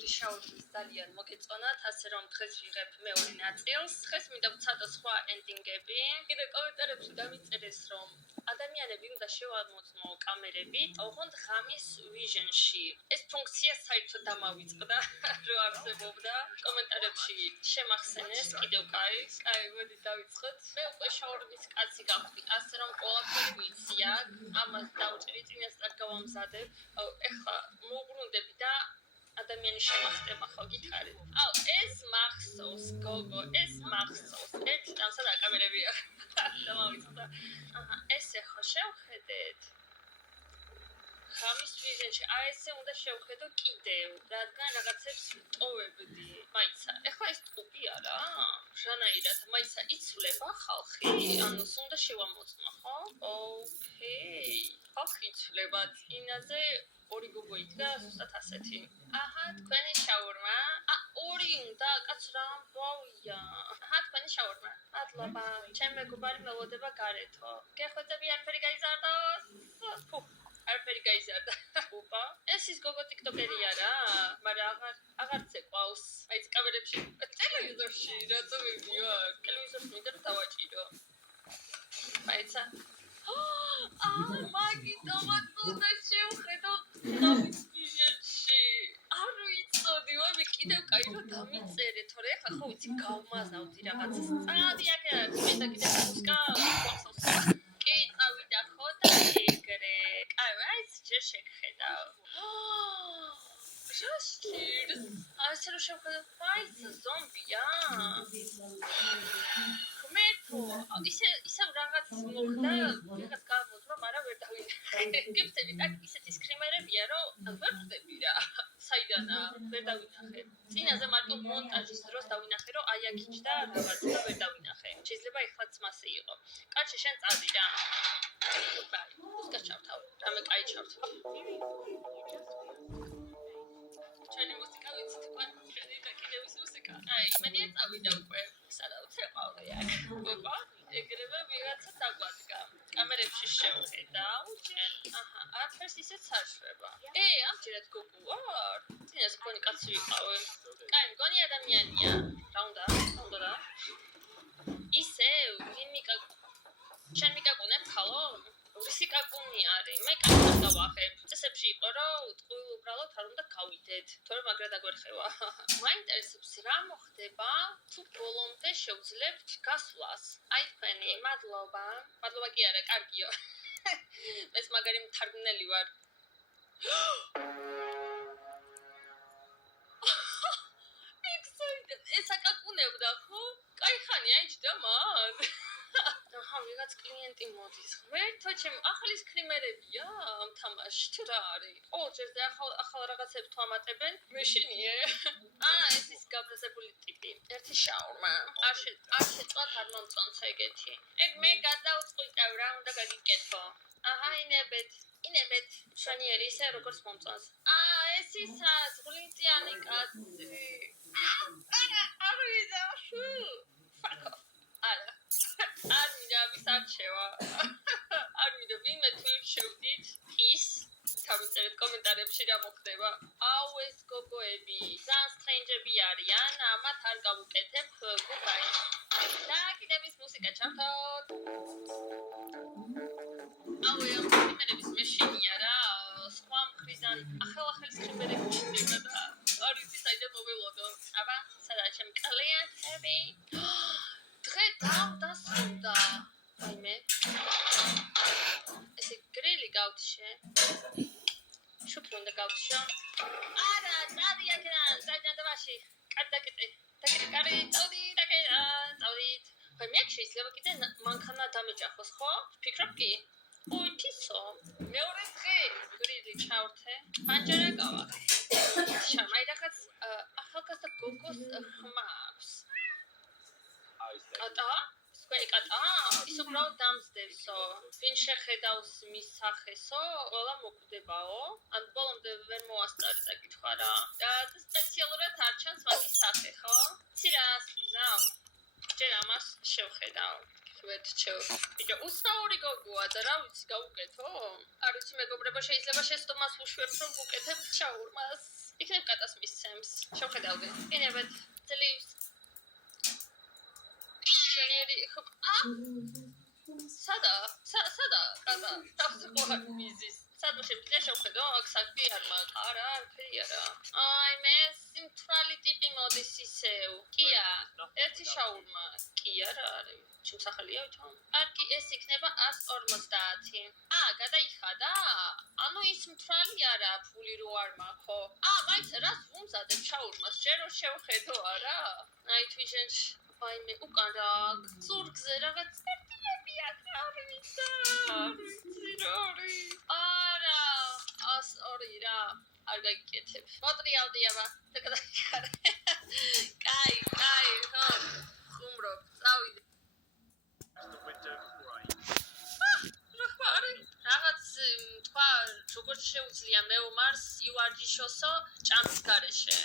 შაურის ძალიან მოგეწონათ, ასე რომ დღეს ვიღებ მეორე ნაწილს. დღეს მინდა ვცადო სხვა ენდინგები. კიდე კომენტარებში დამიწერეს, რომ ადამიანები უნდა შევამოწმო კამერებით, ოღონდ ღამის ვიჟენში. ეს ფუნქცია საერთოდ დამავიწყდა, რო არსებობდა. კომენტარებში შემახსენეს კიდევ კაი, მოდი დავიწყოთ. მე უკვე შაურის კაცი გავხდი, ასე რომ ყველაფერი ვიცი აქ. ამას დავჭერი წინასწარ გავამზადებ. ეხლა მოვუბრუნდები და ადამიანი შემახტება ხო გითხარით? ეს მახსოვს, გოგო, ეს მახსოვს. ერთი წამსა დაკამერებია. დამავიწყდა. ესე ხო შევხედეთ. ხამის ვიჟენში, ესე უნდა შევხედო კიდევ, რადგან რაღაცებს ტოვებდი. მაიცა, ეხლა ეს ტყუპი არა? რანაირად, მაიცა იცვლება ხალხი? ანუ უნდა შევამოწმო, ხო? ოკეი. ხალხი იცვლება წინაზე ორი გოგო იდგა, ზუსტად ასეთი. თქვენი შაურმა. ორი უნდა, კაც რა ამბავია. თქვენი შაურმა. მადლობა. ჩემ მეგობარი მელოდება გარეთო. გეხვეწები არაფერი გაიზარდოს? არაფერი გაიზარდა. ოპა. ეს ის გოგო ტიკტოკერი არა? მაგრამ აღარც ეყავს. აი კამერებში, ტელევიზორში რატო მივიარ? ტელევიზორში მინდა დავაჭირო. მაიცა. მაგიტომაც უნდა შევხედო ხამის ვიჟენში. არ ვიცოდი, მე კიდევ კაი რომ დამიწერე, თორე ახლა ხო ვიცი გავმაზავდი რაღაცას. წადი აქედან, მე და კიდევ მუსიკა ვახსოვს. კი, წავიდა ხო და ეგრე. კაი, ეს ჯერ შეგხედავ. ჟაშტირს. ასე რომ შევხედო, მაიცა ზომბია. ისევ რაღაც მოხდა, რაღაც გამოსმა, მაგრამ ვერ დავინახე. გიფცებით, აქ ისეთი სკრიმერებია, რომ ვერ ხვდები რა. საიდანაა, ვერ დავინახე. წინაზე მარტო მონტაჟის დროს დავინახე, რომ აი აქ იჯდა რაღაცა და ვერ დავინახე. შეიძლება ეხლაც მასე იყო. კაცი, შენ წადი რა. ბაი, მუსიკა ჩავთავ. რამე კაი ჩავთავ. ჩვენი მუსიკა ვიცით უკვე, ჩვენი და კიდევის მუსიკა. მენია წავიდა უკვე. სადაც ეყავდი აქ. ოპა, ეგრევე ვიღაცა დაგვადგა. კამერებში შევხედავ, ჯერ. არაფერს ისეც არ შვება. ამჯერად გოგო ვარ. წინას მგონი კაცი ვიყავი. კაი, მგონი ადამიანია. რა უნდა რა? ისევ, შენ მიკაკუნებ ხალო? ისი კაკუნი არის. მე კაკუნს გავახებ. წესებში იყო, რომ ტყუილ უბრალოდ არ უნდა გავიდეთ. თორემ მაგრა დაგვერხევა. მაინტერესებს რა მოხდება, თუ ბოლომდე შევძლებთ გასვლას. აი თქვენი, მადლობა. მადლობა კი არა, კარგიო. ეს მაგარი მთარგმნელი ვარ. ეს აკაკუნებდა ხო? კაი ხანია იჯდა მან. ვიღაც კლიენტი მოდის. ღმერთო ჩემ, ახალი სკრიმერებია ამ თამაშში თუ რა არის? ყოველჯერზე ახალ რაღაცებს თუ ამატებენ, მეშინიე. ეს ის გაბრაზებული ტიპი. ერთი შაურმა. არ შეწვათ, არ მომწონს ეგეთი. მე გადავწყვიტავ რა უნდა გაგიკეთო. ინებეთ. შენიერი ისე როგორც მომწონს. ეს ისა ზღლინწიანი კაცი. არ ვიდა. ფაკო. არ მინდა ამის არჩევა. არ მინდა ვინმე თვლით შევდით ის. თავიწერეთ კომენტარებში რა მოხდება. ეს გოგოები ძალიან სტრენჯები არიან, ამათ არ გავუკეთებ. გუბაი. და კიდევის მუსიკა ჩავთავთ. ამ სკრიმერების მეშინია რა. სხვა მხრიდან ახალ სკრიმერები ჩნდება და არ ვიცი საიდან მოველოდო. სადაა ჩემი კლიენტები? დღე დავდასრულდა. მე ესე გრილი გავდიშე. შუქი უნდა გავდიშო. არა, წადი აქედან, საჯანდაბაში. კარი, წავდით. მე შეიძლება კიდე მანქანა დამეჯახოს, ხო? ფიქრობ კი? თისო. მეორე დღე გრილი ჩავრთე. პანჯარა გავახე. შამაი რაღაც ახალგაზრდა გოგოს ხმა აქვს. კატა? ის უბრალოდ დამსდევსო. ვინ შეხედავს მის სახესო, ყველა მოკვდებაო. ან ბოლომდე ვერ მოასწარი საკითხვა რა. და სპეციალურად არ ჩანს მაგის სახე, ხო? ცირას ვიზავ. ჯერ ამას შევხედავ. ხვეთჩო. ბიჭო, უსაური გოგოა და რა ვიცი გავუკეთო? არ ვიცი მეგობრებო, შეიძლება შეცდომას უშვებ რომ ვუკეთებ შაურმას. იქნებ კატას მისცემს. შევხედავდი. ინებად ძლივს. შენიერი სადა კატა თავზე მიზის. სადო შემიძლია შევხედო აქ საკი არ მაქვს. არა, არაფერი არა. აი მე სიმთვრალი ტიპი მოდის ისევ. კია, ერთი შაურმა. კი არა არის. შემსახელია ვითომ? კარგი, ეს იქნება 150. გადაიხადა? ანუ ის მთვრალი არა, ფული რო არ მაქვს, ხო? მაინც რას ვუმზადებ შაურმას? ჯერ რომ შევხედო, არა? აი თვითონ ვაიმე უკან რა ზურგზე რაღაც წერტილები აქვს, არ ვიცი რა არის. არა, 102 რა. არ გაგიკეთებ. მოტრიალდი აბა, და გადაიხარე. კაი, ხო. ხუმრობ, წავიდე. რაღაც თქვა, როგორც შეუძლია მეომარს ივარჯიშოსო ჭამის გარეშე.